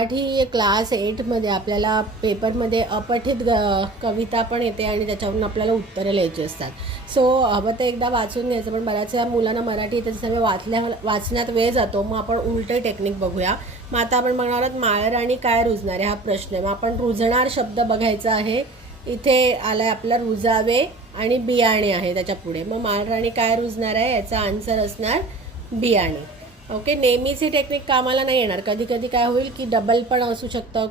Marathi class 8मध्ये आपल्याला पेपरमध्ये अपठित कविता पण येते आणि त्याच्यावरून आपल्याला उत्तरं लिहायची असतात. सो हवं ते एकदा वाचून घ्यायचं, पण बऱ्याचशा मुलांना मराठी येतं त्याच्यामुळे वाचण्यात वेळ जातो. मग आपण उलटं टेक्निक बघूया. मग आता आपण बघणार आहोत माळराणी काय रुजणारे हा प्रश्न आहे. मग आपण रुजणार शब्द बघायचा आहे. इथे आलाय आपला रुजावे आणि बियाणे आहे त्याच्या पुढे. मग माळराणी काय रुजणार आहे याचा आन्सर असणार बियाणे. ओके, नेहमीच ही टेक्निक कामाला नाही येणार. कधी कधी काय होईल की डबल पण असू शकतं,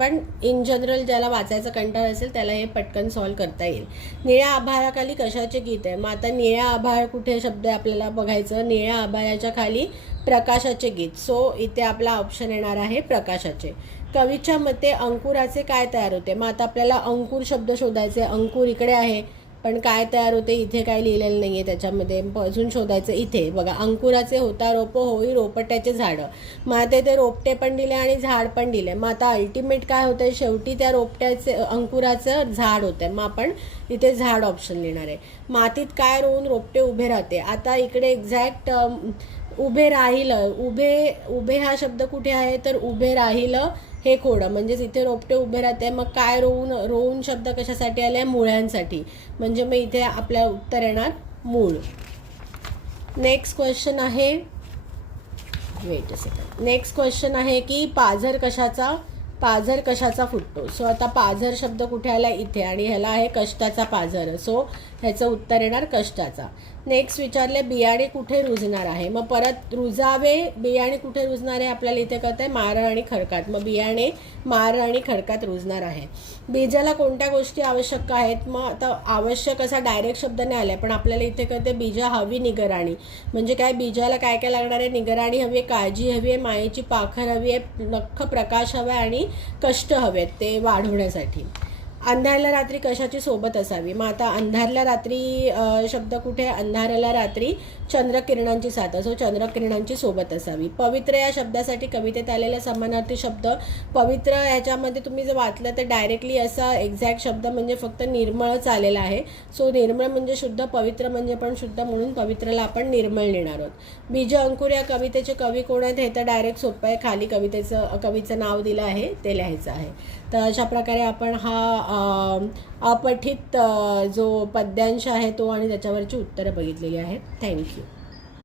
पण इन जनरल ज्याला वाचायचं कंटाळ असेल त्याला हे पटकन सॉल्व करता येईल. निळ्या आभाळाखाली कशाचे गीत आहे. मग आता निळ्या आभाळ कुठे शब्द आहे आपल्याला बघायचं. निळ्या आभाळाच्या खाली प्रकाशाचे गीत. सो इथे आपला ऑप्शन येणार आहे प्रकाशाचे. कवीच्या मते अंकुराचे काय तयार होते. मग आता आपल्याला अंकुर शब्द शोधायचे. अंकुर इकडे आहे पण काय तयार होते इथे काय लिहिलेलं नाही आहे त्याच्यामध्ये. अजून शोधायचं इथे बघा, अंकुराचे होता रोप होई रोपट्याचे झाडं. मग आता इथे रोपटे पण दिले आणि झाड पण दिले. मग आता अल्टिमेट काय होतं, शेवटी त्या रोपट्याचे अंकुराचं झाड होतं. मग आपण इथे झाड ऑप्शन लिहिणार आहे. मातीत काय रोवून रोपटे उभे राहते. आता इकडे एक्झॅक्ट उभे राहिलं, उभे हा शब्द कुठे आहे तर उभे राहिलं हे खोडं, म्हणजेच इथे रोपटे उभे राहते. मग काय रोवून शब्द कशासाठी आले, मुळ्यांसाठी. म्हणजे मग इथे आपल्या उत्तर येणार मूळ. नेक्स्ट क्वेश्चन आहे, weight a second. Next question आहे की पाझर कशाचा फुटतो. सो आता पाझर शब्द कुठे आला इथे आणि ह्याला आहे कष्टाचा पाझर. सो ह्याचं उत्तर येणार कष्टाचा. नेक्स्ट विचारले बियाणे कुठे रुजणार आहे. मग परत रुजावे बियाणे कुठे रुजणार आहे आपल्याला इथे कळतंय मारळ आणि खडकात. मग बियाणे मारळ आणि खडकात रुजणार आहे. बीजाला कोणत्या गोष्टी आवश्यक आहेत. मग आता आवश्यक असा डायरेक्ट शब्द नाही आलाय, पण आपल्याला इथे कळते बीजा हवी निगराणी. म्हणजे काय, बीजाला काय काय लागणार आहे, निगराणी हवी आहे, काळजी हवी आहे, मायेची पाखर हवी आहे, नक्ख प्रकाश हवा आहे आणि कष्ट हवेत ते वाढवण्यासाठी. अंधारल्या रात्री कशाची सोबत असावी. मग आता अंधारल्या रात्री शब्द कुठे, अंधारल्या रात्री चंद्रकिरणांची साथ. असो चंद्रकिरणांची सोबत असावी. पवित्र या शब्दासाठी कवितेत आलेला समानार्थी शब्द. पवित्र ह्याच्यामध्ये तुम्ही जर वाचलं तर डायरेक्टली असा एक्झॅक्ट शब्द म्हणजे फक्त निर्मळच आलेला आहे. सो निर्मळ म्हणजे शुद्ध, पवित्र म्हणजे पण शुद्ध, म्हणून पवित्रला आपण निर्मळ लिहिणार आहोत. बीज अंकुर या कवितेचे कवी कोण आहेत हे तर डायरेक्ट सोपं आहे. खाली कवीचं नाव दिलं आहे ते लिहायचं आहे. तर अशा प्रकारे आपण हा अपठित जो पद्यांश आहे तो आणि त्याच्यावरची उत्तरं बघितलेली आहेत. थँक्यू.